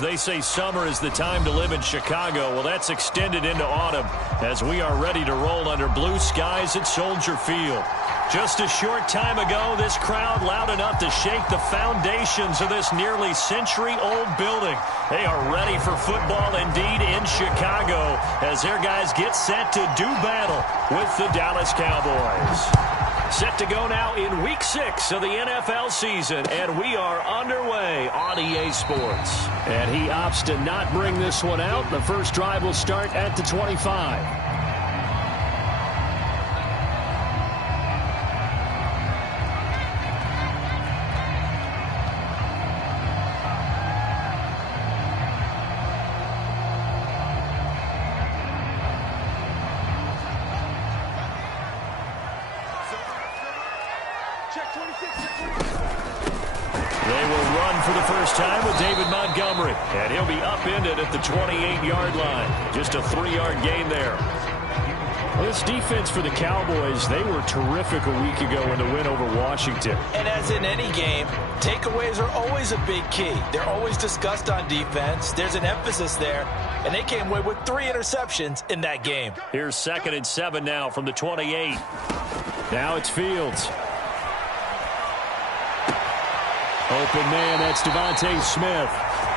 They say summer is the time to live in Chicago. Well, that's extended into autumn as we are ready to roll under blue skies at Soldier Field. Just a short time ago, this crowd loud enough to shake the foundations of this nearly century-old building. They are ready for football indeed in Chicago as their guys get set to do battle with the Dallas Cowboys. Set to go now in Week 6 of the NFL season, and we are underway on EA Sports. And he opts to not bring this one out. The first drive will start at the 25. They will run for the first time with David Montgomery, and he'll be upended at the 28-yard line. Just a 3-yard gain there. Well, this defense for the Cowboys, they were terrific a week ago in the win over Washington. And as in any game, takeaways are always a big key. They're always discussed on defense. There's an emphasis there, and they came away with 3 interceptions in that game. Here's 2nd and 7 now from the 28. Now it's Fields. Open man, that's Devontae Smith.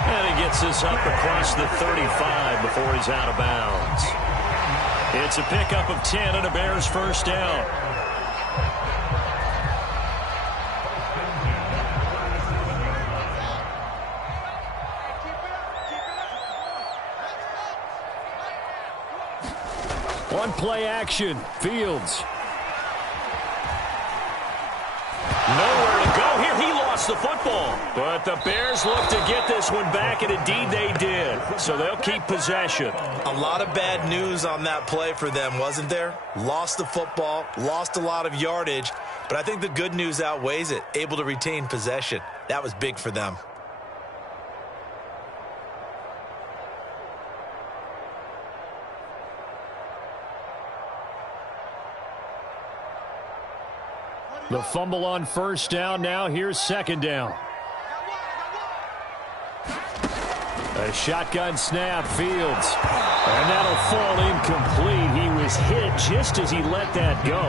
And he gets this up across the 35 before he's out of bounds. It's a pickup of 10 and a Bears first down. One play action, Fields. Nowhere to go here. He lost the football. But the Bears look to get this one back, and indeed they did. So they'll keep possession. A lot of bad news on that play for them, wasn't there? Lost the football, lost a lot of yardage. But I think the good news outweighs it. Able to retain possession. That was big for them. The fumble on first down. Now here's 2nd down. A shotgun snap, Fields. And that'll fall incomplete. He was hit just as he let that go.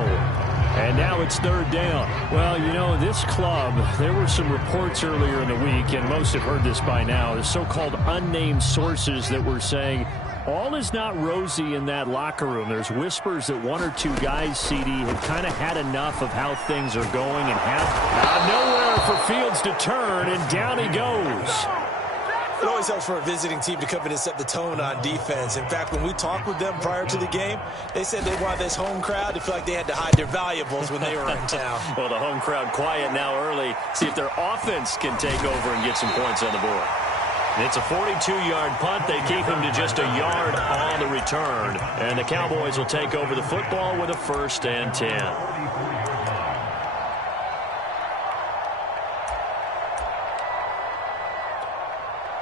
And now it's 3rd down. Well, you know, this club, there were some reports earlier in the week, and most have heard this by now, the so-called unnamed sources that were saying all is not rosy in that locker room. There's whispers that 1 or 2 guys, CD, have kind of had enough of how things are going and have nowhere for Fields to turn, and down he goes. It always helps for a visiting team to come in and set the tone on defense. In fact, when we talked with them prior to the game, they said they wanted this home crowd to feel like they had to hide their valuables when they were in town. Well, the home crowd quiet now early. See if their offense can take over and get some points on the board. It's a 42-yard punt. They keep him to just a yard on the return. And the Cowboys will take over the football with a 1st and 10.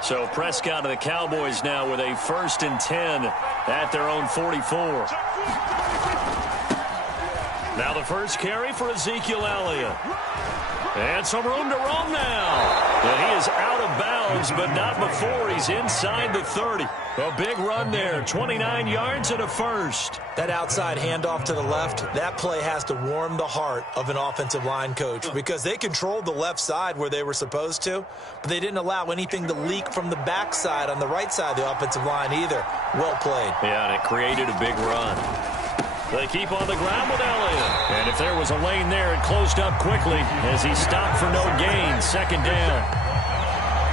So Prescott and the Cowboys now with a 1st and 10 at their own 44. Now the first carry for Ezekiel Elliott. And some room to roam now. And he is out of bounds, but not before he's inside the 30. A big run there, 29 yards and a 1st. That outside handoff to the left, that play has to warm the heart of an offensive line coach because they controlled the left side where they were supposed to, but they didn't allow anything to leak from the backside on the right side of the offensive line either. Well played. Yeah, and it created a big run. They keep on the ground with Elliott. And if there was a lane there, it closed up quickly as he stopped for no gain. 2nd down.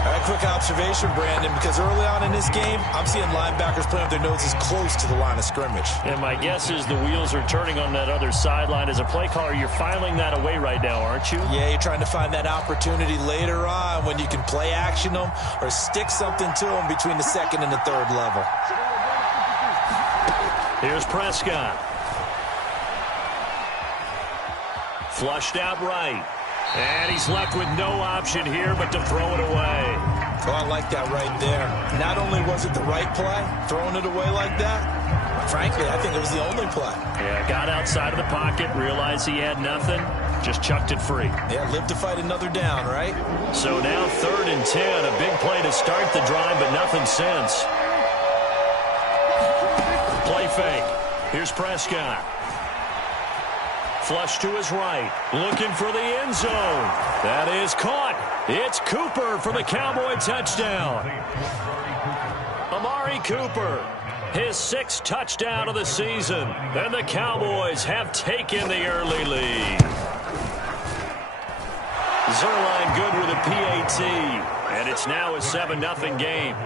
A quick observation, Brandon, because early on in this game, I'm seeing linebackers playing with their noses close to the line of scrimmage. And my guess is the wheels are turning on that other sideline. As a play caller, you're filing that away right now, aren't you? Yeah, you're trying to find that opportunity later on when you can play action them or stick something to them between the 2nd and the 3rd level. Here's Prescott. Flushed out right. And he's left with no option here but to throw it away. Oh, I like that right there. Not only was it the right play, throwing it away like that, frankly, I think it was the only play. Yeah, got outside of the pocket, realized he had nothing, Just chucked it free. Yeah, live to fight another down, right? So now 3rd and 10. A big play to start the drive, but nothing since. Play fake. Here's Prescott. Flush to his right. Looking for the end zone. That is caught. It's Cooper for the Cowboy touchdown. Amari Cooper, his 6th touchdown of the season. And the Cowboys have taken the early lead. Zuerlein good with a PAT. And it's now a 7-0 game.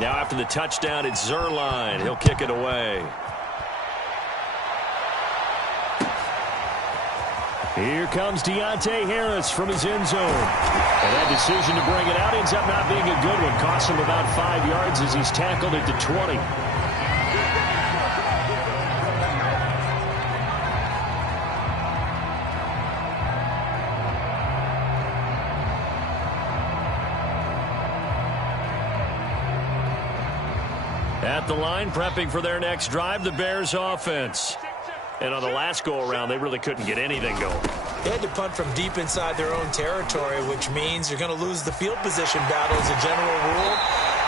Now after the touchdown, it's Zuerlein. He'll kick it away. Here comes Deontay Harris from his end zone. And that decision to bring it out ends up not being a good one. Costs him about 5 yards as he's tackled at the 20. At the line, prepping for their next drive, the Bears offense. And on the last go-around, they really couldn't get anything going. They had to punt from deep inside their own territory, which means you're going to lose the field position battle as a general rule.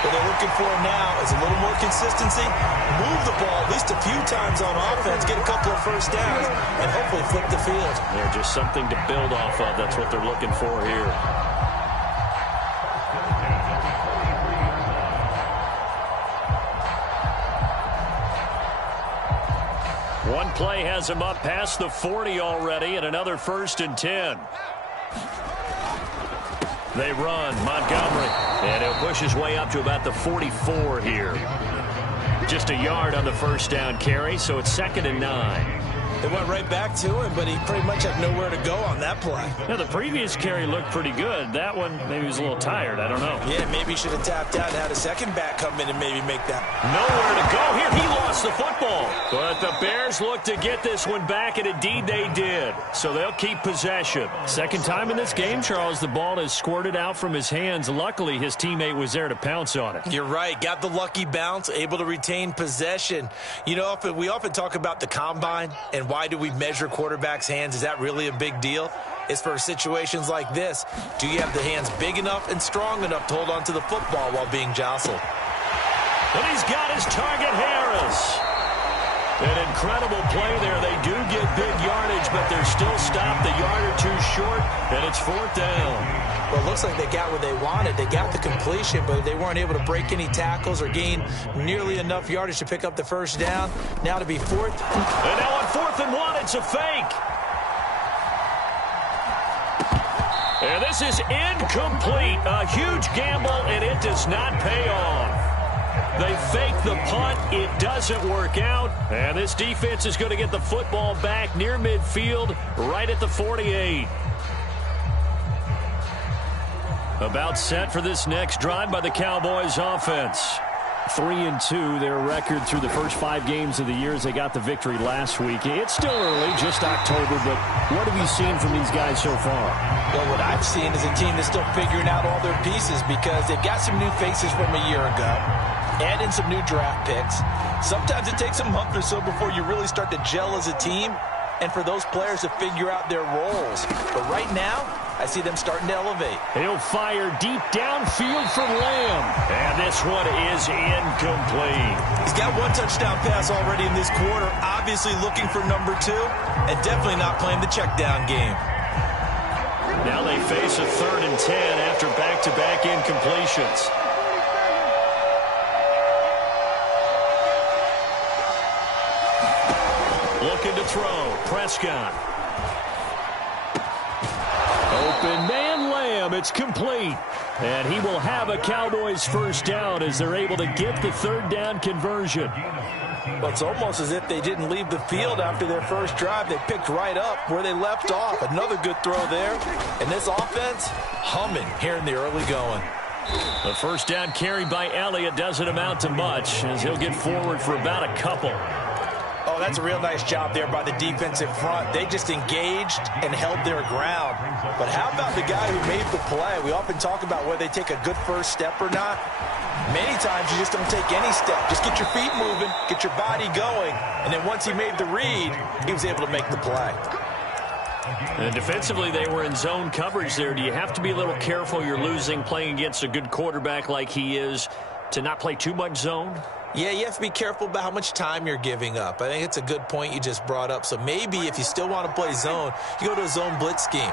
What they're looking for now is a little more consistency, move the ball at least a few times on offense, get a couple of first downs, and hopefully flip the field. Yeah, just something to build off of. That's what they're looking for here. One play has him up past the 40 already, and another 1st and 10. They run, Montgomery, and he'll push his way up to about the 44 here. Just a yard on the first down carry, so it's 2nd and 9. They went right back to him, but he pretty much had nowhere to go on that play. Yeah, the previous carry looked pretty good. That one, maybe he was a little tired. I don't know. Yeah, maybe he should have tapped out and had a second back come in and maybe make that. Nowhere to go here. He lost the football. But the Bears look to get this one back, and indeed they did. So they'll keep possession. Second time in this game, Charles, the ball has squirted out from his hands. Luckily, his teammate was there to pounce on it. You're right. Got the lucky bounce, able to retain possession. You know, we often talk about the combine and why do we measure quarterbacks' hands? Is that really a big deal? It's for situations like this. Do you have the hands big enough and strong enough to hold on to the football while being jostled? And he's got his target, Harris. An incredible play there. They do get big yardage, but they're still stopped a yard or two short, and it's 4th down. Well, it looks like they got what they wanted. They got the completion, but they weren't able to break any tackles or gain nearly enough yardage to pick up the first down. Now to be 4th. And now on 4th and 1, it's a fake. And this is incomplete. A huge gamble, and it does not pay off. They fake the punt. It doesn't work out. And this defense is going to get the football back near midfield, right at the 48. About set for this next drive by the Cowboys offense. 3-2, their record through the first 5 games of the year as they got the victory last week. It's still early, just October, but what have you seen from these guys so far? Well, what I've seen is a team that's still figuring out all their pieces because they've got some new faces from a year ago, add in some new draft picks. Sometimes it takes a month or so before you really start to gel as a team and for those players to figure out their roles. But right now, I see them starting to elevate. He'll fire deep downfield for Lamb. And this one is incomplete. He's got 1 touchdown pass already in this quarter. Obviously looking for number 2 and definitely not playing the check down game. Now they face a 3rd and 10 after back-to-back incompletions. Looking to throw. Prescott. Open man, Lamb. It's complete. And he will have a Cowboys first down as they're able to get the 3rd down conversion. Well, it's almost as if they didn't leave the field after their first drive. They picked right up where they left off. Another good throw there. And this offense, humming here in the early going. The first down carry by Elliott doesn't amount to much as he'll get forward for about a couple. Oh, that's a real nice job there by the defensive front. They just engaged and held their ground. But how about the guy who made the play? We often talk about whether they take a good first step or not. Many times you just don't take any step. Just get your feet moving, get your body going, and then once he made the read, he was able to make the play. And defensively, they were in zone coverage there. Do you have to be a little careful? You're losing playing against a good quarterback like he is to not play too much zone? Yeah, you have to be careful about how much time you're giving up. I think it's a good point you just brought up. So maybe if you still want to play zone, you go to a zone blitz scheme.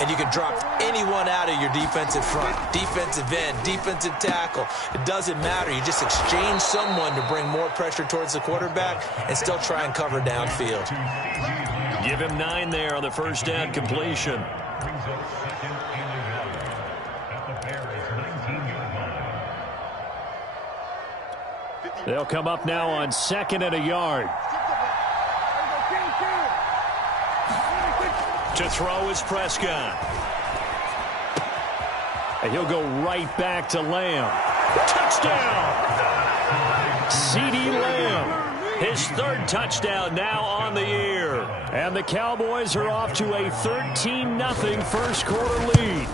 And you can drop anyone out of your defensive front, defensive end, defensive tackle. It doesn't matter. You just exchange someone to bring more pressure towards the quarterback and still try and cover downfield. Give him 9 there on the first down completion. They'll come up now on 2nd and a yard. To throw is Prescott. And he'll go right back to Lamb. Touchdown! CeeDee Lamb. His 3rd touchdown now on the year. And the Cowboys are off to a 13-0 first quarter lead.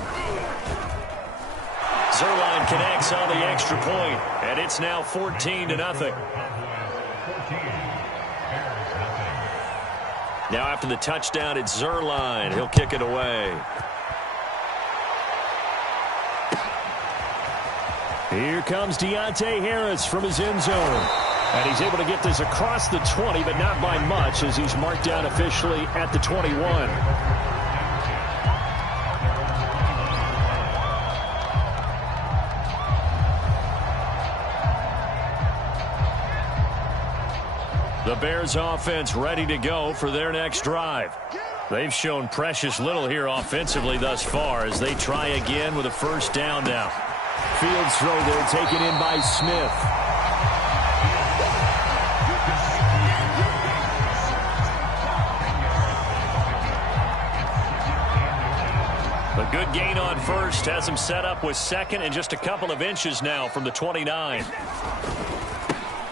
Zuerlein connects on the extra point, and it's now 14-0. Now after the touchdown, it's Zuerlein. He'll kick it away. Here comes Deontay Harris from his end zone. And he's able to get this across the 20, but not by much as he's marked down officially at the 21. The Bears offense ready to go for their next drive. They've shown precious little here offensively thus far as they try again with a first down now. Fields throw there taken in by Smith. A good gain on first has him set up with 2nd and just a couple of inches now from the 29.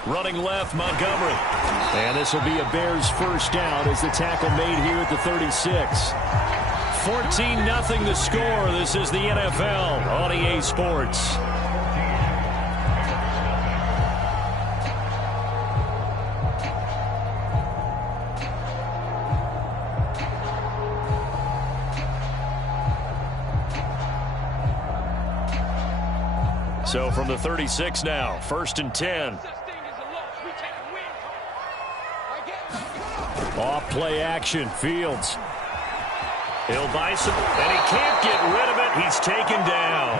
Running left, Montgomery. And this will be a Bears first down as the tackle made here at the 36. 14-0 the score. This is the NFL on EA Sports. So from the 36 now, 1st and 10. Off play action, Fields. He'll buy some, and he can't get rid of it. He's taken down.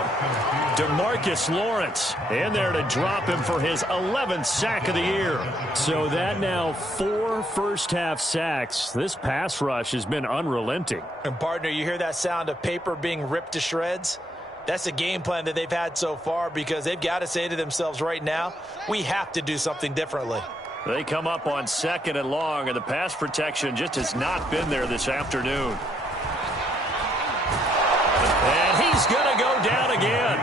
DeMarcus Lawrence in there to drop him for his 11th sack of the year. So that now 4 first-half sacks. This pass rush has been unrelenting. And, partner, you hear that sound of paper being ripped to shreds? That's the game plan that they've had so far because they've got to say to themselves right now, we have to do something differently. They come up on 2nd and long, and the pass protection just has not been there this afternoon. And he's going to go down again.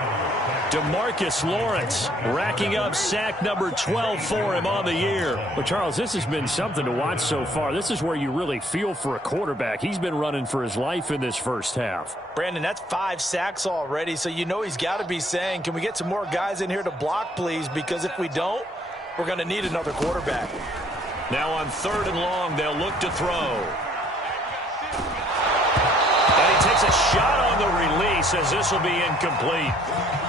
DeMarcus Lawrence racking up sack number 12 for him on the year. Well, Charles, this has been something to watch so far. This is where you really feel for a quarterback. He's been running for his life in this first half. Brandon, that's 5 sacks already, so you know he's got to be saying, can we get some more guys in here to block, please? Because if we don't, we're going to need another quarterback. Now on 3rd and long, they'll look to throw. And he takes a shot on the release as this will be incomplete.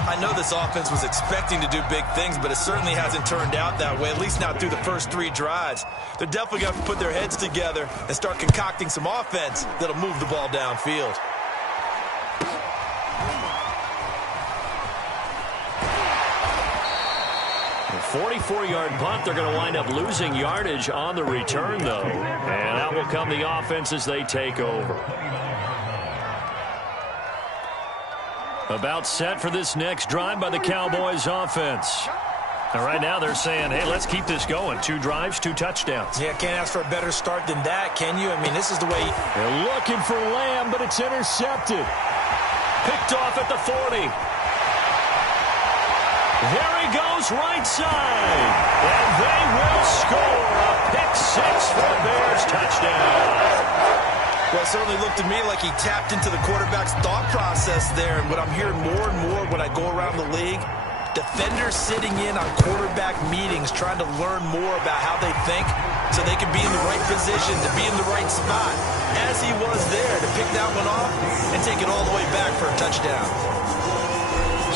I know this offense was expecting to do big things, but it certainly hasn't turned out that way, at least not through the first 3 drives. They're definitely going to have to put their heads together and start concocting some offense that'll move the ball downfield. A 44-yard punt. They're going to wind up losing yardage on the return, though. And out will come the offense as they take over. About set for this next drive by the Cowboys offense. And right now they're saying, hey, let's keep this going. 2 drives, 2 touchdowns. Yeah, can't ask for a better start than that, can you? I mean, this is the way. They're looking for Lamb, but it's intercepted. Picked off at the 40. There he goes right side. And they will score a pick-6 for the Bears touchdown. Well, it certainly looked to me like he tapped into the quarterback's thought process there. And what I'm hearing more and more when I go around the league, defenders sitting in on quarterback meetings trying to learn more about how they think so they can be in the right position, to be in the right spot, as he was there, to pick that one off and take it all the way back for a touchdown.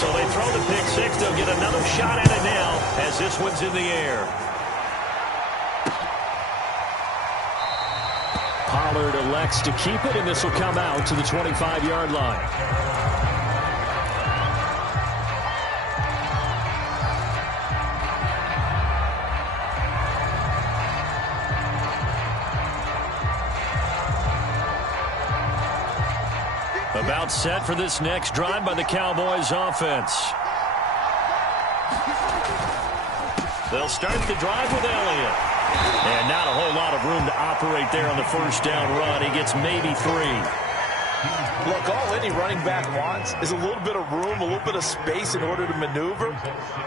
So they throw the pick-6. They'll get another shot at it now as this one's in the air. Pollard elects to keep it, and this will come out to the 25-yard line. About set for this next drive by the Cowboys offense. They'll start the drive with Elliott. And not a whole lot of room to operate there on the first down run. He gets maybe 3. Look, all any running back wants is a little bit of room, a little bit of space in order to maneuver.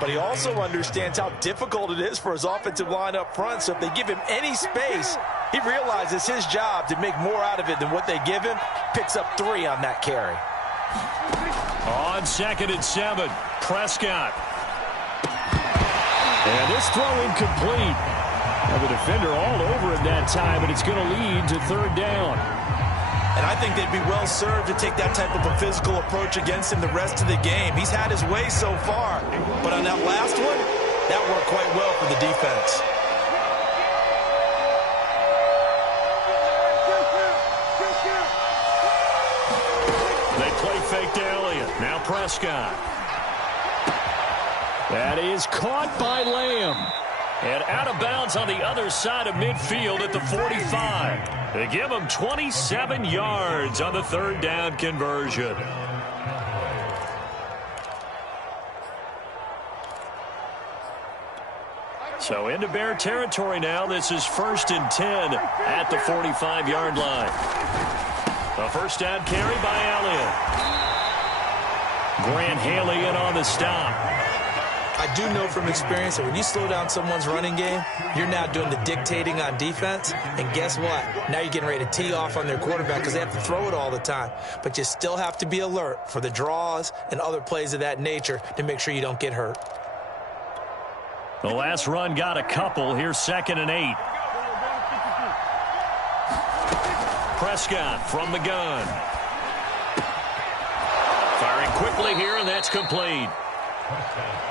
But he also understands how difficult it is for his offensive line up front. So if they give him any space, he realizes his job to make more out of it than what they give him. Picks up 3 on that carry. On 2nd and 7, Prescott. And this throw incomplete. The defender all over it that time, and it's going to lead to 3rd down. And I think they'd be well served to take that type of a physical approach against him the rest of the game. He's had his way so far, but on that last one, that worked quite well for the defense. They play fake to Elliott. Now Prescott. That is caught by Lamb. And out of bounds on the other side of midfield at the 45. They give him 27 yards on the 3rd down conversion. So into Bear territory now. This is 1st and 10 at the 45-yard line. A first down carry by Elliott. Grant Haley in on the stop. I do know from experience that when you slow down someone's running game, you're now doing the dictating on defense. And guess what? Now you're getting ready to tee off on their quarterback because they have to throw it all the time. But you still have to be alert for the draws and other plays of that nature to make sure you don't get hurt. The last run got a couple. Here's 2nd and 8. Prescott from the gun. Firing quickly here, and that's complete.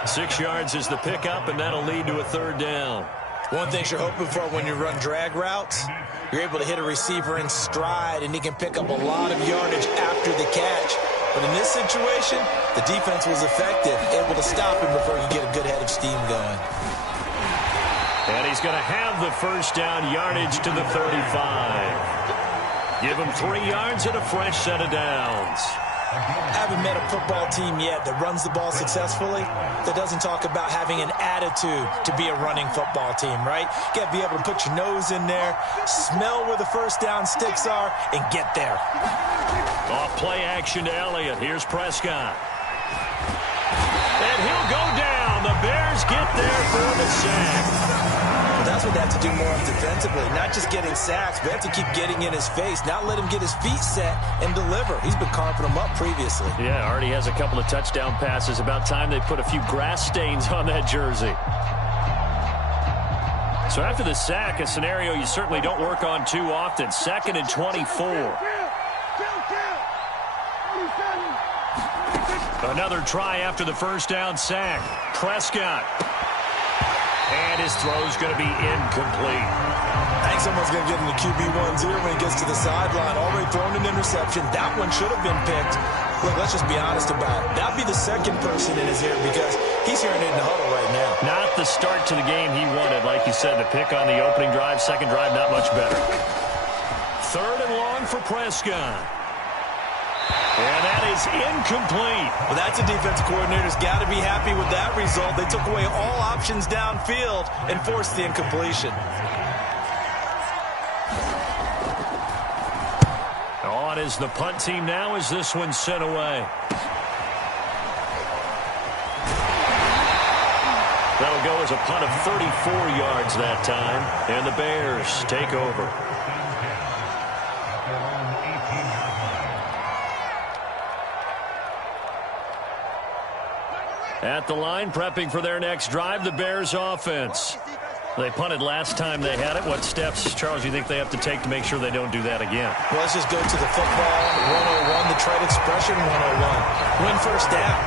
6 yards is the pickup, and that'll lead to a 3rd down. One thing you're hoping for when you run drag routes, you're able to hit a receiver in stride, and he can pick up a lot of yardage after the catch. But in this situation, the defense was effective, able to stop him before you get a good head of steam going. And he's going to have the first down, yardage to the 35. Give him 3 yards and a fresh set of downs. I haven't met a football team yet that runs the ball successfully that doesn't talk about having an attitude to be a running football team, right? You got to be able to put your nose in there, smell where the first down sticks are, and get there. Off play action to Elliott. Here's Prescott. And he'll go down. The Bears get there for the sack. Well, that's what they have to do more of defensively. Not just getting sacks, but they have to keep getting in his face, not let him get his feet set and deliver. He's been carving them up previously. Yeah, already has a couple of touchdown passes. About time they put a few grass stains on that jersey. So after the sack, a scenario you certainly don't work on too often. 2nd and 24. Another try after the first down sack. Prescott. And his throw's going to be incomplete. I think someone's going to get in the QB1's ear when he gets to the sideline. Already thrown an interception. That one should have been picked. Look, let's just be honest about it. That'd be the second person in his ear because he's hearing it in the huddle right now. Not the start to the game he wanted. Like you said, the pick on the opening drive, second drive, not much better. 3rd and long for Prescott. And that is incomplete. Well, that's a defensive coordinator's got to be happy with that result. They took away all options downfield and forced the incompletion. On is the punt team now as this one's sent away. That'll go as a punt of 34 yards that time, and the Bears take over. At the line, prepping for their next drive, the Bears offense. They punted last time they had it. What steps, Charles, you think they have to take to make sure they don't do that again? Well, let's just go to the football 101, the trade expression 101. Win first down.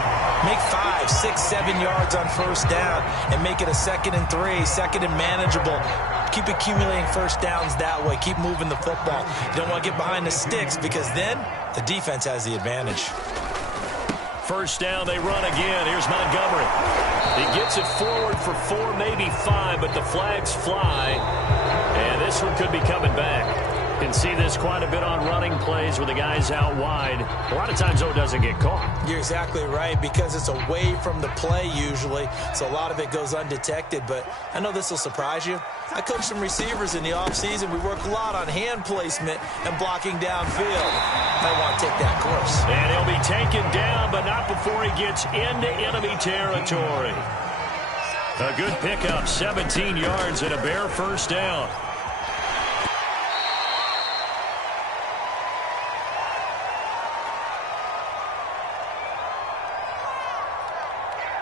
Make 5, 6, 7 yards on first down and make it a 2nd and 3, 2nd and manageable. Keep accumulating first downs that way. Keep moving the football. You don't want to get behind the sticks because then the defense has the advantage. First down, they run again. Here's Montgomery. He gets it forward for 4, maybe 5, but the flags fly. And this one could be coming back. You can see this quite a bit on running plays with the guys out wide. A lot of times, though, it doesn't get caught. You're exactly right because it's away from the play usually, so a lot of it goes undetected. But I know this will surprise you. I coached some receivers in the offseason. We work a lot on hand placement and blocking downfield. I want to take that course. And he'll be taken down, but not before he gets into enemy territory. A good pickup, 17 yards and a Bear first down.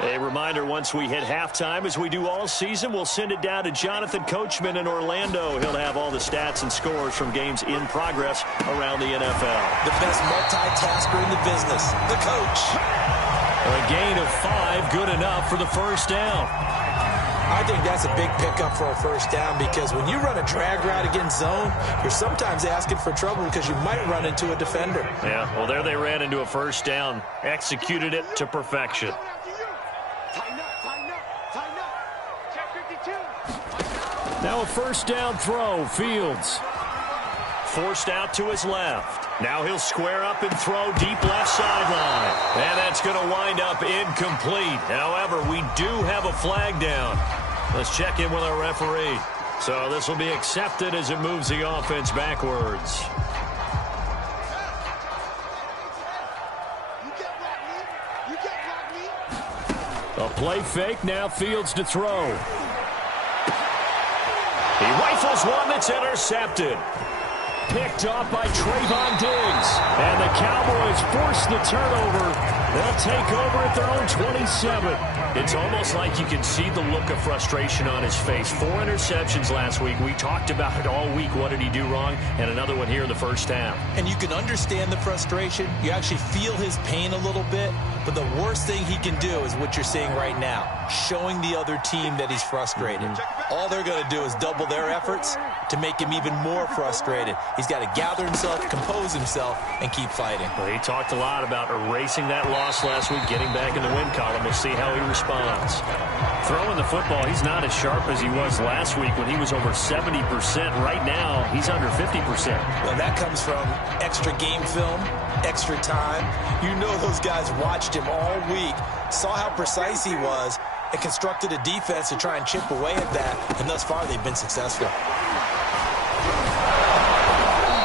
A reminder, once we hit halftime, as we do all season, we'll send it down to Jonathan Coachman in Orlando. He'll have all the stats and scores from games in progress around the NFL. The best multitasker in the business, the coach. A gain of 5, good enough for the first down. I think that's a big pickup for a first down because when you run a drag route against zone, you're sometimes asking for trouble because you might run into a defender. Yeah, well, there they ran into a first down, executed it to perfection. Now a first down throw, Fields. Forced out to his left. Now he'll square up and throw deep left sideline. And that's going to wind up incomplete. However, we do have a flag down. Let's check in with our referee. So this will be accepted as it moves the offense backwards. A play fake, now Fields to throw. He rifles one that's intercepted. Picked off by Trayvon Diggs. And the Cowboys force the turnover. They'll take over at their own 27. It's almost like you can see the look of frustration on his face. 4 interceptions last week. We talked about it all week. What did he do wrong? And another one here in the first half. And you can understand the frustration. You actually feel his pain a little bit. But the worst thing he can do is what you're seeing right now, showing the other team that he's frustrated. All they're going to do is double their efforts to make him even more frustrated. He's got to gather himself, compose himself, and keep fighting. Well, he talked a lot about erasing that loss last week, getting back in the win column. We'll see how he responds. Throwing the football, he's not as sharp as he was last week when he was over 70%. Right now, he's under 50%. Well, that comes from extra game film, extra time. You know those guys watched him all week, saw how precise he was, and constructed a defense to try and chip away at that, and thus far they've been successful.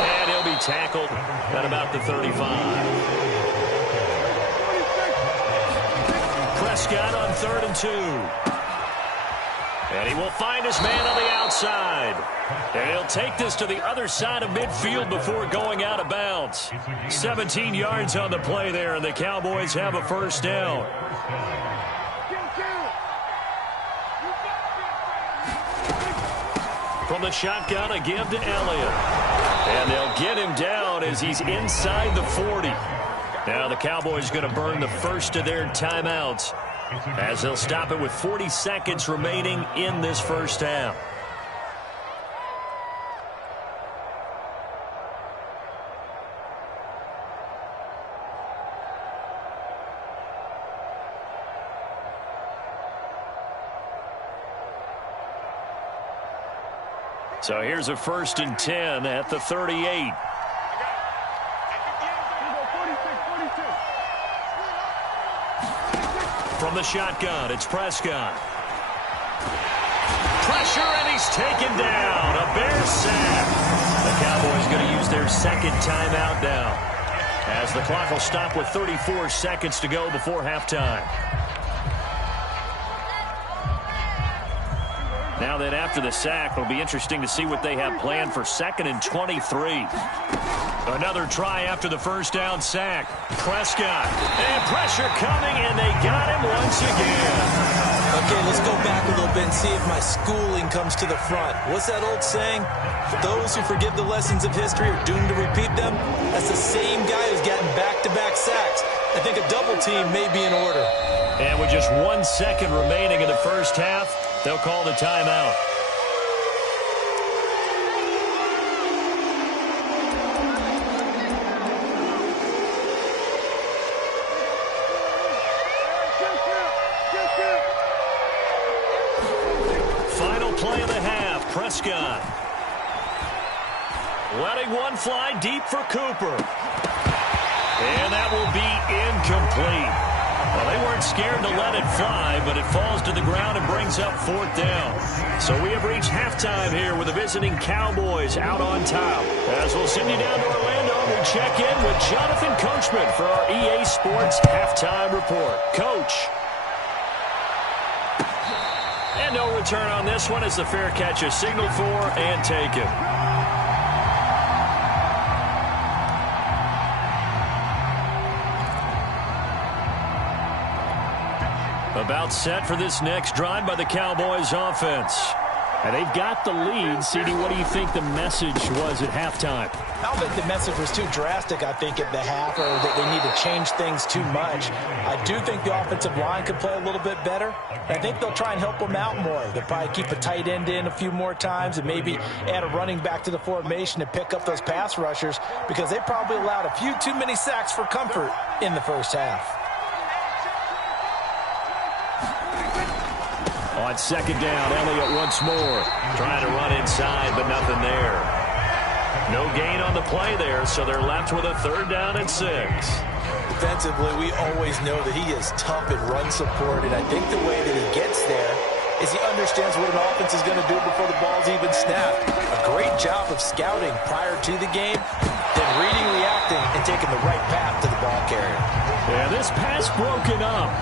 And he'll be tackled at about the 35. Prescott on 3rd and 2. And he will find his man on the outside. And he'll take this to the other side of midfield before going out of bounds. 17 yards on the play there, and the Cowboys have a first down. From the shotgun, a give to Elliott. And they'll get him down as he's inside the 40. Now the Cowboys going to burn the first of their timeouts as they'll stop it with 40 seconds remaining in this first half. So here's a 1st and 10 at the 38. From the shotgun, it's Prescott. Pressure, and he's taken down. A Bear sack. The Cowboys going to use their second timeout now, as the clock will stop with 34 seconds to go before halftime. Now then, after the sack, it'll be interesting to see what they have planned for 2nd and 23. Another try after the first down sack. Prescott. And pressure coming, and they got him once again. Okay, let's go back a little bit and see if my schooling comes to the front. What's that old saying? Those who forget the lessons of history are doomed to repeat them. That's the same guy who's gotten back-to-back sacks. I think a double team may be in order. And with just 1 second remaining in the first half, they'll call the timeout. Final play of the half, Prescott. Letting one fly deep for Cooper. And that will be incomplete. Well, they weren't scared to let it fly, but it falls to the ground and brings up 4th down. So we have reached halftime here with the visiting Cowboys out on top. As we'll send you down to Orlando, we check in with Jonathan Coachman for our EA Sports Halftime Report. Coach. And no return on this one as the fair catch is signaled for and taken. About set for this next drive by the Cowboys offense. And they've got the lead. CD, what do you think the message was at halftime? I don't think the message was too drastic, I think, at the half, or that they need to change things too much. I do think the offensive line could play a little bit better. I think they'll try and help them out more. They'll probably keep a tight end in a few more times and maybe add a running back to the formation to pick up those pass rushers because they probably allowed a few too many sacks for comfort in the first half. On 2nd down, Elliott once more. Trying to run inside, but nothing there. No gain on the play there, so they're left with a 3rd down and 6. Defensively, we always know that he is tough in run support, and I think the way that he gets there is he understands what an offense is going to do before the ball's even snapped. A great job of scouting prior to the game, then reading, reacting, and taking the right path to the ball carrier. Yeah, this pass broken up.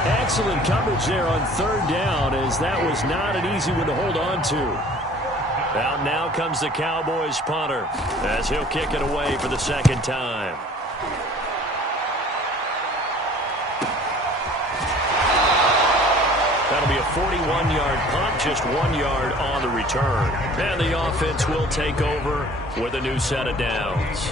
Excellent coverage there on 3rd down, as that was not an easy one to hold on to. Out now comes the Cowboys punter, as he'll kick it away for the 2nd time. That'll be a 41-yard punt, just 1 yard on the return. And the offense will take over with a new set of downs.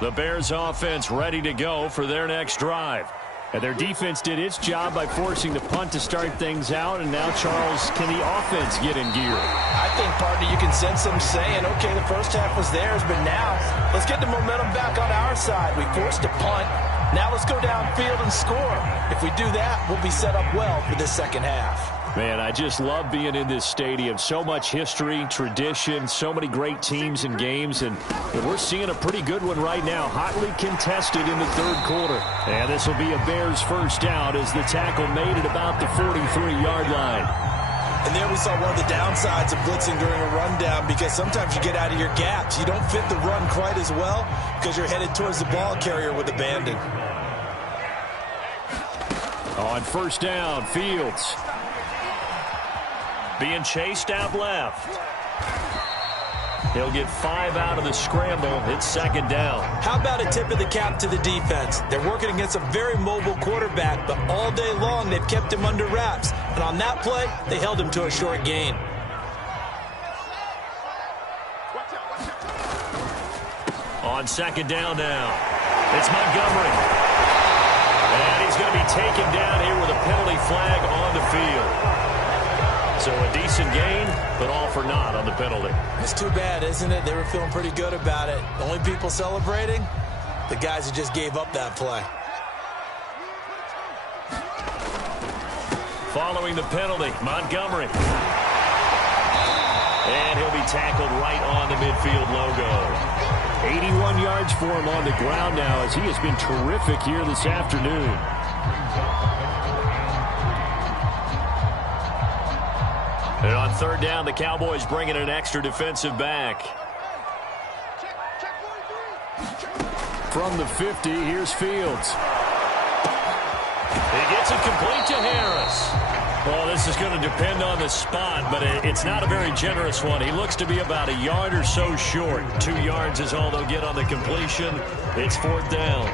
The Bears offense ready to go for their next drive. And their defense did its job by forcing the punt to start things out. And now, Charles, can the offense get in gear? I think, partner, you can sense them saying, okay, the first half was theirs, but now let's get the momentum back on our side. We forced a punt. Now let's go downfield and score. If we do that, we'll be set up well for this 2nd half. Man, I just love being in this stadium. So much history, tradition, so many great teams and games, and we're seeing a pretty good one right now. Hotly contested in the 3rd quarter. And this will be a Bears 1st down as the tackle made it about the 43-yard line. And there we saw one of the downsides of blitzing during a rundown because sometimes you get out of your gaps. You don't fit the run quite as well because you're headed towards the ball carrier with abandon. On 1st down, Fields. Being chased out left. He'll get 5 out of the scramble. It's 2nd down. How about a tip of the cap to the defense? They're working against a very mobile quarterback, but all day long they've kept him under wraps. And on that play, they held him to a short gain. On 2nd down now, it's Montgomery. And he's going to be taken down here with a penalty flag on the field. So a decent gain, but all for naught on the penalty. It's too bad, isn't it? They were feeling pretty good about it. The only people celebrating, the guys who just gave up that play. Following the penalty, Montgomery. And he'll be tackled right on the midfield logo. 81 yards for him on the ground now as he has been terrific here this afternoon. And on 3rd down, the Cowboys bringing an extra defensive back. From the 50, here's Fields. He gets it complete to Harris. Well, this is going to depend on the spot, but it's not a very generous one. He looks to be about a yard or so short. 2 yards is all they'll get on the completion. It's 4th down.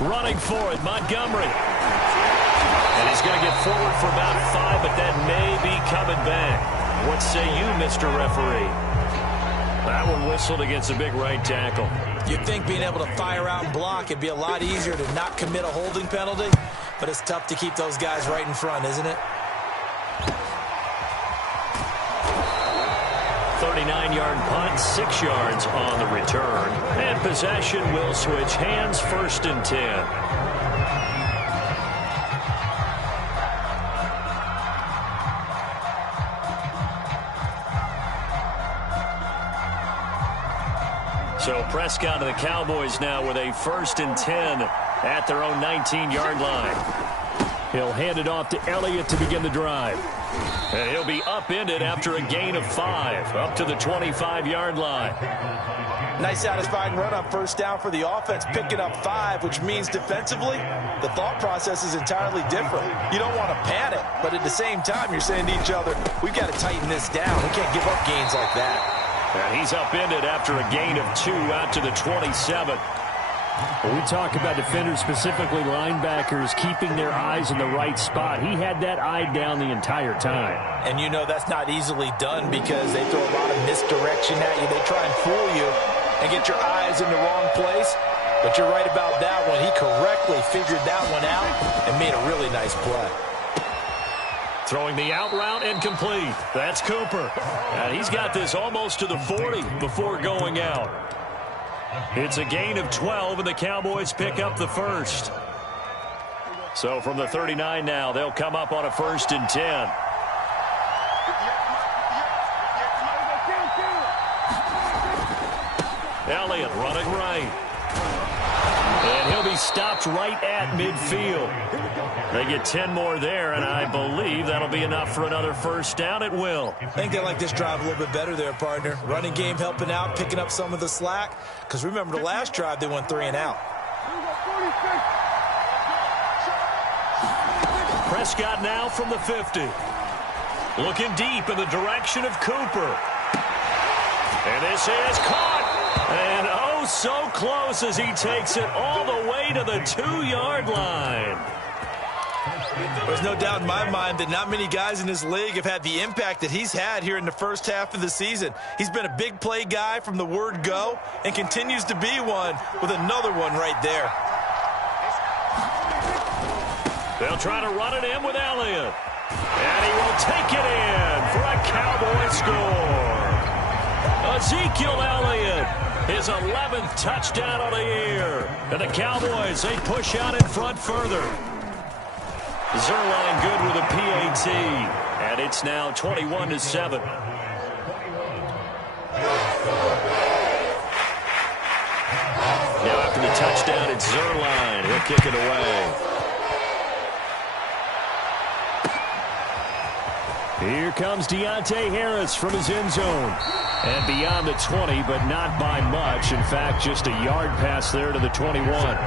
Running for it, Montgomery. And he's going to get forward for about 5, but that may be coming back. What say you, Mr. Referee? That one whistled against a big right tackle. You'd think being able to fire out and block, it'd be a lot easier to not commit a holding penalty, but it's tough to keep those guys right in front, isn't it? 39-yard punt, 6 yards on the return. And possession will switch hands, 1st and 10. So Prescott and the Cowboys now with a 1st and 10 at their own 19-yard line. He'll hand it off to Elliott to begin the drive. And he'll be upended after a gain of 5, up to the 25-yard line. Nice satisfying run on 1st down for the offense, picking up 5, which means defensively, the thought process is entirely different. You don't want to panic, but at the same time, you're saying to each other, we've got to tighten this down. We can't give up gains like that. And he's upended after a gain of 2 out to the 27. When we talk about defenders, specifically linebackers, keeping their eyes in the right spot, he had that eye down the entire time. And you know that's not easily done because they throw a lot of misdirection at you. They try and fool you and get your eyes in the wrong place. But you're right about that one. He correctly figured that one out and made a really nice play. Throwing the out route and complete. That's Cooper. And he's got this almost to the 40 before going out. It's a gain of 12, and the Cowboys pick up the 1st. So from the 39 now, they'll come up on a 1st and 10. Elliott running right. And he'll be stopped right at midfield. They get 10 more there, and I believe that'll be enough for another 1st down. It will. I think they like this drive a little bit better there, partner. Running game helping out, picking up some of the slack. Because remember the last drive, they went 3 and out. Prescott now from the 50. Looking deep in the direction of Cooper. And this is caught. And oh, so close as he takes it all the way to the 2-yard line. There's no doubt in my mind that not many guys in this league have had the impact that he's had here in the first half of the season. He's been a big play guy from the word go and continues to be one with another one right there. They'll try to run it in with Elliott. And he will take it in for a Cowboy score. Ezekiel Elliott, his 11th touchdown of the year. And the Cowboys, they push out in front further. Zerline good with a PAT, and it's now 21-7. Now after the touchdown, it's Zerline. He'll kick it away. Here comes Deontay Harris from his end zone. And beyond the 20, but not by much. In fact, just a yard pass there to the 21.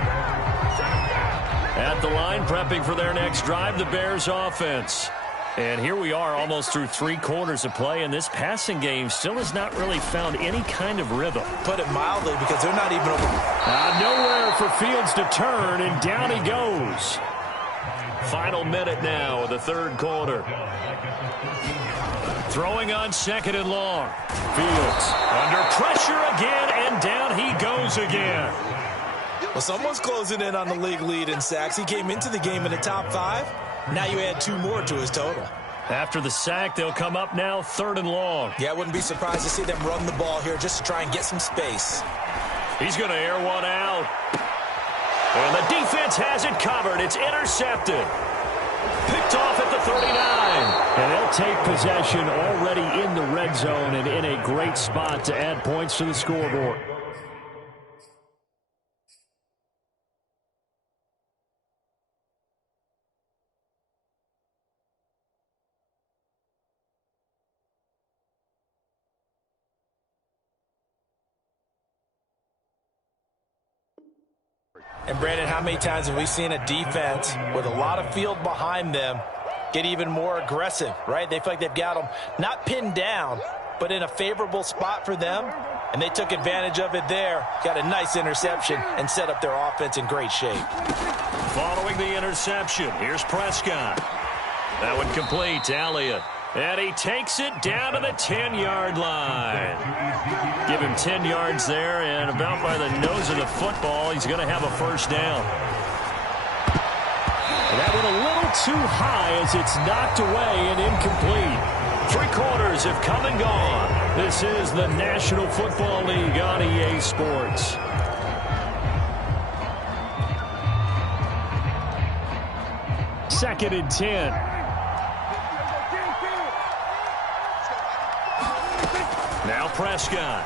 At the line, prepping for their next drive, the Bears offense. And here we are almost through 3 quarters of play, and this passing game still has not really found any kind of rhythm. Put it mildly, because they're not even over. Nowhere for Fields to turn, and down he goes. Final minute now of the 3rd quarter. Throwing on 2nd and long. Fields under pressure again, and down he goes again. Well, someone's closing in on the league lead in sacks. He came into the game in the top 5. Now you add 2 more to his total. After the sack, they'll come up now 3rd and long. Yeah, I wouldn't be surprised to see them run the ball here just to try and get some space. He's going to air one out. And the defense has it covered. It's intercepted. Picked off at the 39. And they'll take possession already in the red zone and in a great spot to add points to the scoreboard. And Brandon, how many times have we seen a defense with a lot of field behind them get even more aggressive, right? They feel like they've got them not pinned down, but in a favorable spot for them, and they took advantage of it there. Got a nice interception and set up their offense in great shape. Following the interception, here's Prescott. That one complete to Elliott. And he takes it down to the 10-yard line. Give him 10 yards there, and about by the nose of the football, he's going to have a first down. And that went a little too high as it's knocked away and incomplete. 3 quarters have come and gone. This is the National Football League on EA Sports. Second and 10. Now Prescott.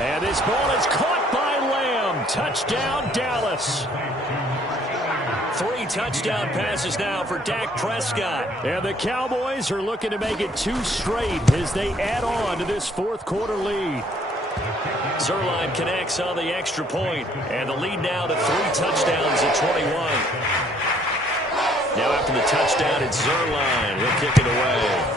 And this ball is caught by Lamb. Touchdown, Dallas. 3 touchdown passes now for Dak Prescott. And the Cowboys are looking to make it 2 straight as they add on to this fourth quarter lead. Zerline connects on the extra point, and the lead now to 3 touchdowns at 21. Now after the touchdown, it's Zerline. He'll kick it away.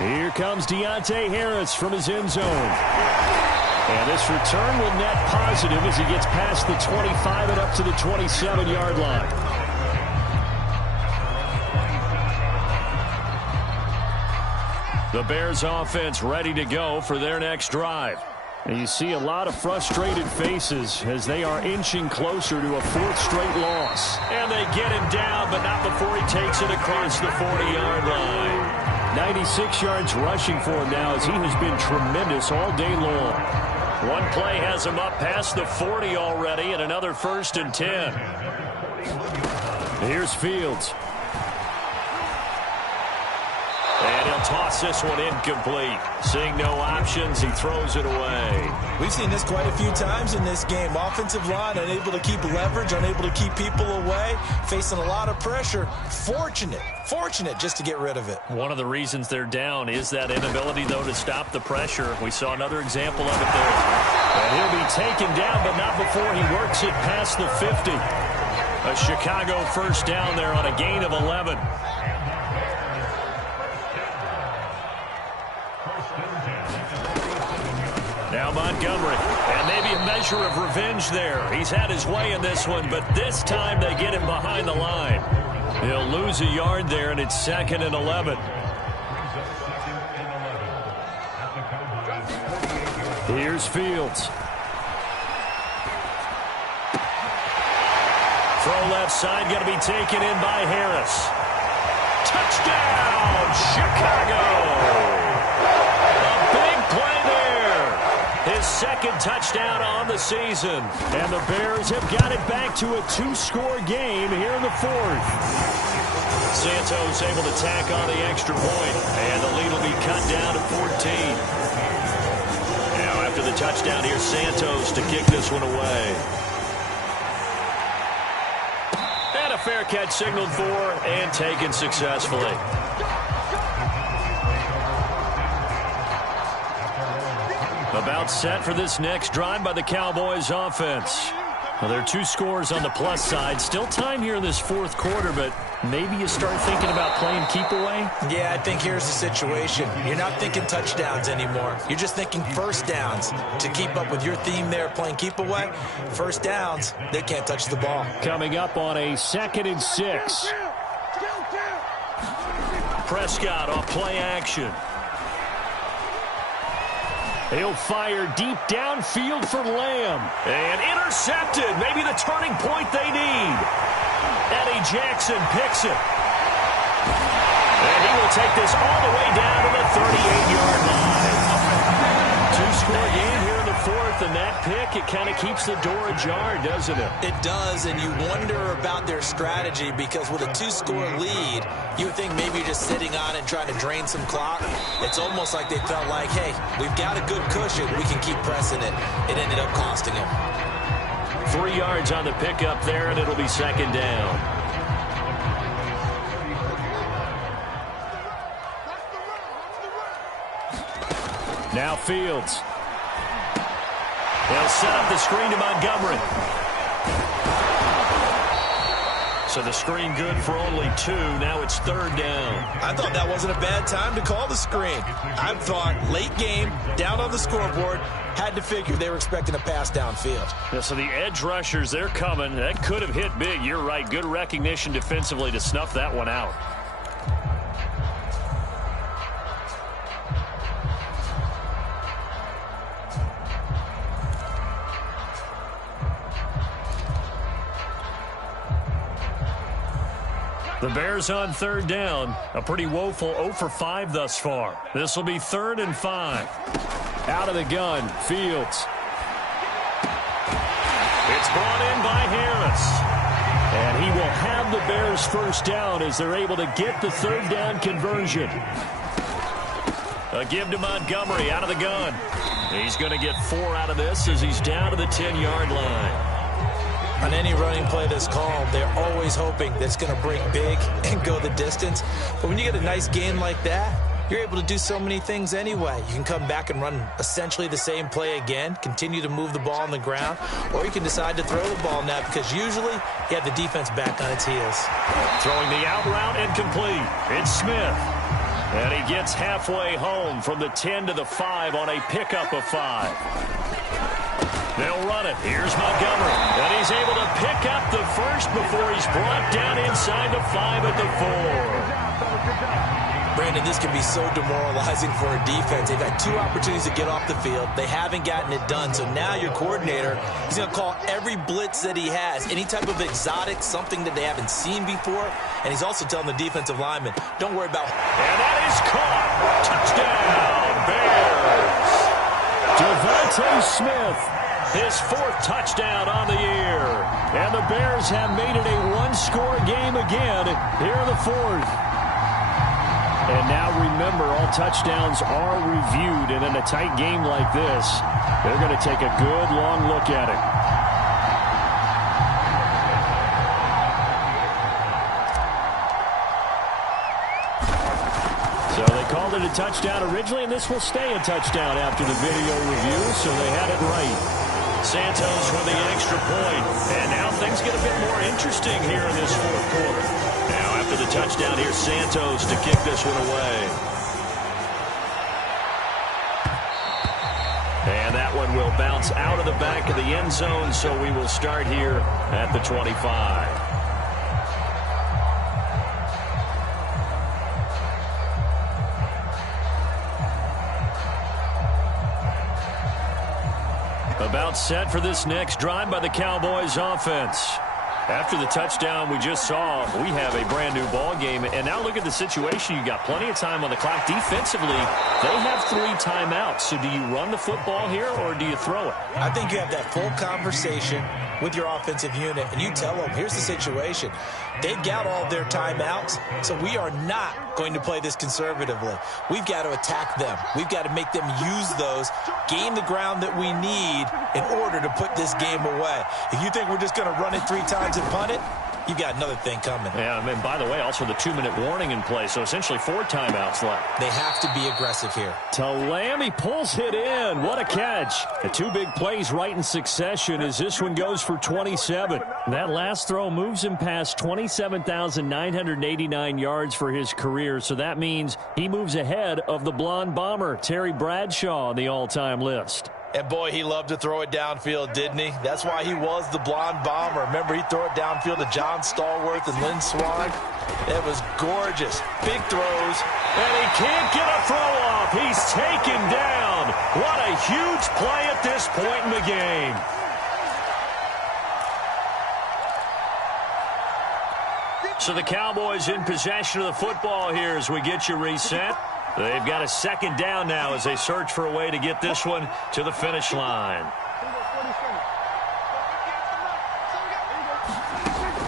Here comes Deontay Harris from his end zone. And this return will net positive as he gets past the 25 and up to the 27-yard line. The Bears offense ready to go for their next drive. And you see a lot of frustrated faces as they are inching closer to a 4th straight loss. And they get him down, but not before he takes it across the 40-yard line. 96 yards rushing for him now as he has been tremendous all day long. One play has him up past the 40 already, and another 1st and 10. Here's Fields. And he'll toss this one incomplete. Seeing no options, he throws it away. We've seen this quite a few times in this game. Offensive line unable to keep leverage, unable to keep people away, facing a lot of pressure. Fortunate just to get rid of it. One of the reasons they're down is that inability, though, to stop the pressure. We saw another example of it there. And he'll be taken down, but not before he works it past the 50. A Chicago first down there on a gain of 11. Now Montgomery, and maybe a measure of revenge there. He's had his way in this one, but this time they get him behind the line. He'll lose a yard there, and it's 2nd and 11. Here's Fields. Throw left side, going to be taken in by Harris. Touchdown, Chicago! His 2nd touchdown on the season. And the Bears have got it back to a 2-score game here in the 4th. Santos able to tack on the extra point. And the lead will be cut down to 14. Now after the touchdown, here's Santos to kick this one away. And a fair catch signaled for and taken successfully. About set for this next drive by the Cowboys offense. Well, there are 2 scores on the plus side. Still time here in this 4th quarter, but maybe you start thinking about playing keep away? Yeah, I think here's the situation. You're not thinking touchdowns anymore. You're just thinking first downs. To keep up with your theme there, playing keep away, first downs, they can't touch the ball. Coming up on a 2nd and 6. Prescott off play action. He'll fire deep downfield for Lamb. And intercepted. Maybe the turning point they need. Eddie Jackson picks it. And he will take this all the way down to the 38-yard line. 2-score game here in the 4th, and that pick, it kind of keeps the door ajar, doesn't it? It does, and you wonder about their strategy because with a 2-score lead, you would think maybe you're just sitting on it trying to drain some clock. It's almost like they felt like, hey, we've got a good cushion. We can keep pressing it. It ended up costing them. 3 yards on the pickup there, and it'll be 2nd down. Now Fields. They'll set up the screen to Montgomery. So the screen good for only 2. Now it's 3rd down. I thought that wasn't a bad time to call the screen. I thought late game, down on the scoreboard, had to figure they were expecting a pass downfield. Yeah, so the edge rushers, they're coming. That could have hit big. You're right. Good recognition defensively to snuff that one out. The Bears on 3rd down. A pretty woeful 0 for 5 thus far. This will be 3rd and 5. Out of the gun, Fields. It's brought in by Harris. And he will have the Bears 1st down as they're able to get the 3rd down conversion. A give to Montgomery out of the gun. He's going to get 4 out of this as he's down to the 10-yard line. On any running play that's called, they're always hoping that it's going to break big and go the distance. But when you get a nice game like that, you're able to do so many things anyway. You can come back and run essentially the same play again, continue to move the ball on the ground, or you can decide to throw the ball now because usually you have the defense back on its heels. Throwing the out route incomplete. It's Smith. And he gets halfway home from the 10 to the 5 on a pickup of 5. They'll run it. Here's Montgomery. And he's able to pick up the first before he's brought down inside the 5 at the 4. Brandon, this can be so demoralizing for a defense. They've had 2 opportunities to get off the field. They haven't gotten it done. So now your coordinator, he's going to call every blitz that he has, any type of exotic, something that they haven't seen before. And he's also telling the defensive lineman, don't worry about... And that is caught. Touchdown, Bears. Devontae Smith. His 4th touchdown on the year. And the Bears have made it a 1-score game again here in the 4th. And now remember, all touchdowns are reviewed. And in a tight game like this, they're going to take a good long look at it. So they called it a touchdown originally, and this will stay a touchdown after the video review, so they had it right. Santos with the extra point. And now things get a bit more interesting here in this 4th quarter. Now after the touchdown, here's Santos to kick this one away. And that one will bounce out of the back of the end zone, so we will start here at the 25. About set for this next drive by the Cowboys offense. After the touchdown we just saw, we have a brand new ball game. And now look at the situation. You got plenty of time on the clock. Defensively, they have 3 timeouts. So do you run the football here or do you throw it? I think you have that full conversation with your offensive unit, and you tell them, here's the situation. They've got all of their timeouts, so we are not going to play this conservatively. We've got to attack them. We've got to make them use those, gain the ground that we need in order to put this game away. If you think we're just going to run it 3 times and punt it, you've got another thing coming. Yeah, and by the way, also the 2-minute warning in play, so essentially 4 timeouts left. They have to be aggressive here. To Lamb, he pulls it in. What a catch. The 2 big plays right in succession as this one goes for 27. That last throw moves him past 27,989 yards for his career, so that means he moves ahead of the blonde bomber, Terry Bradshaw, on the all-time list. And boy, he loved to throw it downfield, didn't he? That's why he was the blonde bomber. Remember, he'd throw it downfield to John Stallworth and Lynn Swann. It was gorgeous. Big throws. And he can't get a throw off. He's taken down. What a huge play at this point in the game. So the Cowboys in possession of the football here as we get you reset. They've got a 2nd down now as they search for a way to get this one to the finish line.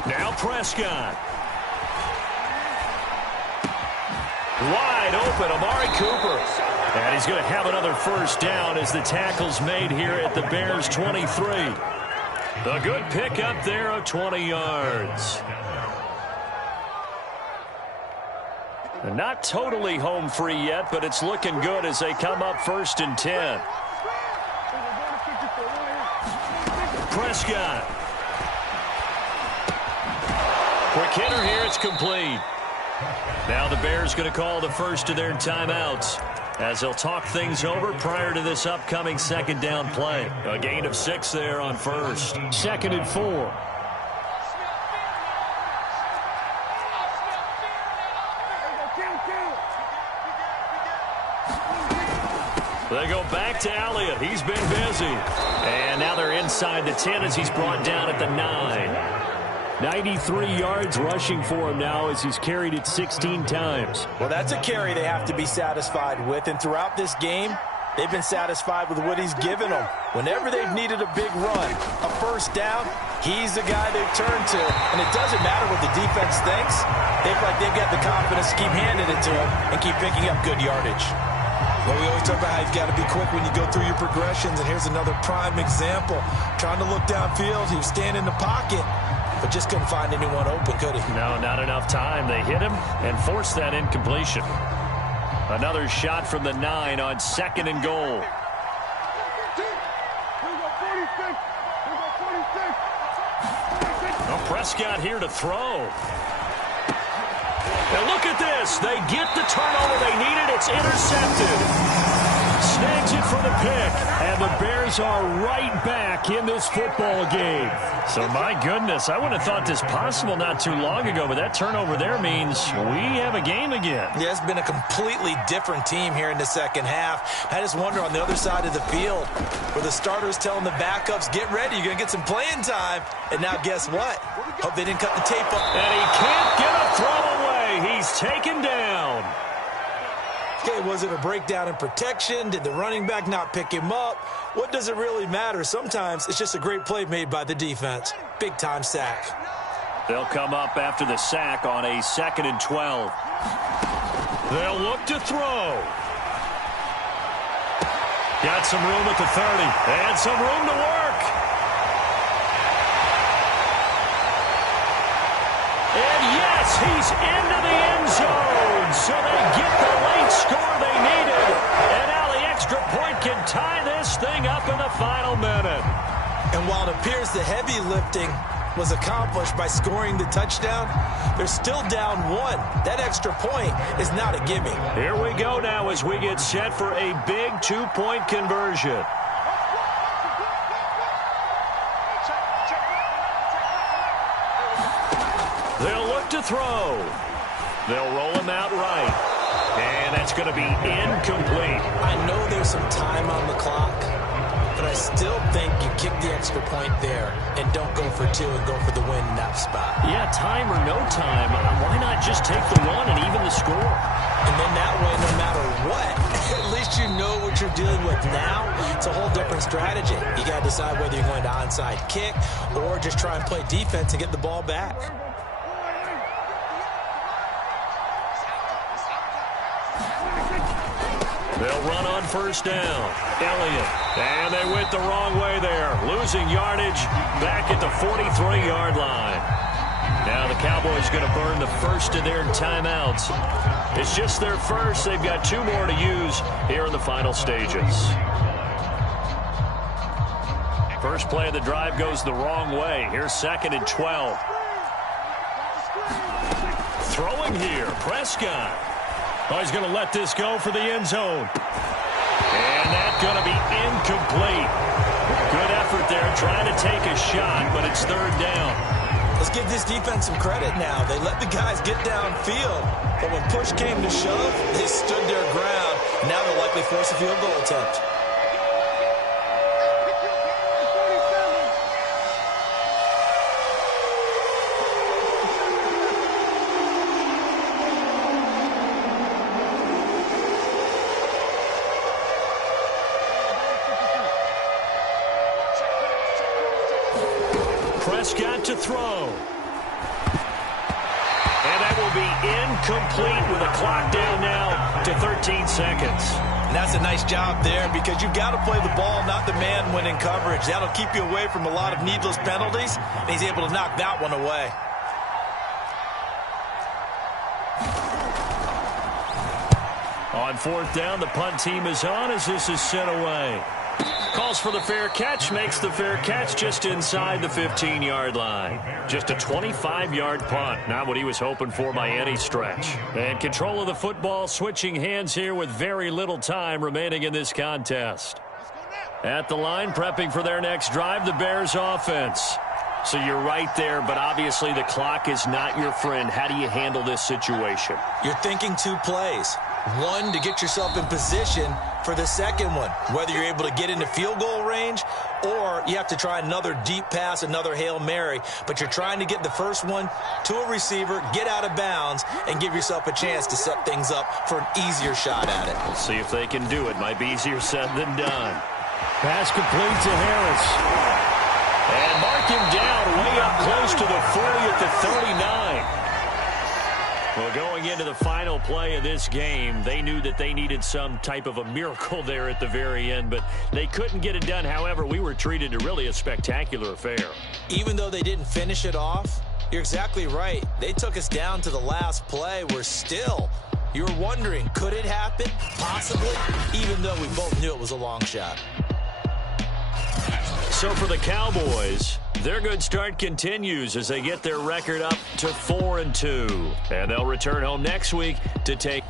Now Prescott. Wide open, Amari Cooper. And he's going to have another 1st down as the tackle's made here at the Bears 23. A good pickup there of 20 yards. Not totally home free yet, but it's looking good as they come up 1st and 10. Prescott. Quick hitter here. It's complete. Now the Bears going to call the first of their timeouts as they'll talk things over prior to this upcoming 2nd down play. A gain of 6 there on 1st. 2nd and 4. They go back to Elliott. He's been busy. And now they're inside the 10 as he's brought down at the 9. 93 yards rushing for him now as he's carried it 16 times. Well, that's a carry they have to be satisfied with. And throughout this game, they've been satisfied with what he's given them. Whenever they've needed a big run, a 1st down, he's the guy they've turned to. And it doesn't matter what the defense thinks. They feel like they've got the confidence to keep handing it to him and keep picking up good yardage. Well, we always talk about how you've got to be quick when you go through your progressions, and here's another prime example. Trying to look downfield, he was standing in the pocket, but just couldn't find anyone open, could he? No, not enough time. They hit him and forced that incompletion. Another shot from the 9 on 2nd and goal. Well, Prescott here to throw. And look at this. They get the turnover they needed. It's intercepted. Snags it for the pick. And the Bears are right back in this football game. So, my goodness, I wouldn't have thought this possible not too long ago, but that turnover there means we have a game again. Yeah, it's been a completely different team here in the 2nd half. I just wonder on the other side of the field where the starters telling the backups, get ready, you're going to get some playing time. And now guess what? Hope they didn't cut the tape up. And he can't get a throw away. He's taken down. Okay, was it a breakdown in protection? Did the running back not pick him up? What does it really matter? Sometimes it's just a great play made by the defense. Big-time sack. They'll come up after the sack on a 2nd and 12. They'll look to throw. Got some room at the 30 and some room to work. And yes, he's into the end zone. So they get the late score they needed. And now the extra point can tie this thing up in the final minute. And while it appears the heavy lifting was accomplished by scoring the touchdown, they're still down 1. That extra point is not a gimme. Here we go now as we get set for a big 2-point conversion. They'll look to throw. They'll roll him out right. And that's going to be incomplete. I know there's some time on the clock, but I still think you kick the extra point there and don't go for 2 and go for the win in that spot. Yeah, time or no time, why not just take the 1 and even the score? And then that way, no matter what, at least you know what you're dealing with now. It's a whole different strategy. You got to decide whether you're going to onside kick or just try and play defense and get the ball back. They'll run on 1st down. Elliott. And they went the wrong way there. Losing yardage back at the 43-yard line. Now the Cowboys going to burn the first of their timeouts. It's just their first. They've got 2 more to use here in the final stages. First play of the drive goes the wrong way. Here's 2nd and 12. Throwing here. Prescott. Oh, he's going to let this go for the end zone. And that's going to be incomplete. Good effort there trying to take a shot, but it's 3rd down. Let's give this defense some credit now. They let the guys get downfield, but when push came to shove, they stood their ground. Now they'll likely force a field goal attempt. Prescott to throw. And that will be incomplete with a clock down now to 13 seconds. And that's a nice job there because you've got to play the ball, not the man when in coverage. That'll keep you away from a lot of needless penalties, and he's able to knock that one away. On fourth down, the punt team is on as this is sent away. Calls for the fair catch, makes the fair catch just inside the 15-yard line. Just a 25-yard punt, not what he was hoping for by any stretch. And control of the football switching hands here with very little time remaining in this contest. At the line, prepping for their next drive, the Bears offense. So you're right there, but obviously the clock is not your friend. How do you handle this situation? You're thinking 2 plays. One, to get yourself in position for the second one, whether you're able to get into field goal range or you have to try another deep pass, another Hail Mary, but you're trying to get the first one to a receiver, get out of bounds, and give yourself a chance to set things up for an easier shot at it. We'll see if they can do it. Might be easier said than done. Pass complete to Harris. And mark him down way up close to the 40 at the 39. Well, going into the final play of this game, they knew that they needed some type of a miracle there at the very end, but they couldn't get it done. However, we were treated to really a spectacular affair. Even though they didn't finish it off, you're exactly right. They took us down to the last play. We're still, you're wondering, could it happen? Possibly, even though we both knew it was a long shot. So for the Cowboys, their good start continues as they get their record up to 4-2. And they'll return home next week to take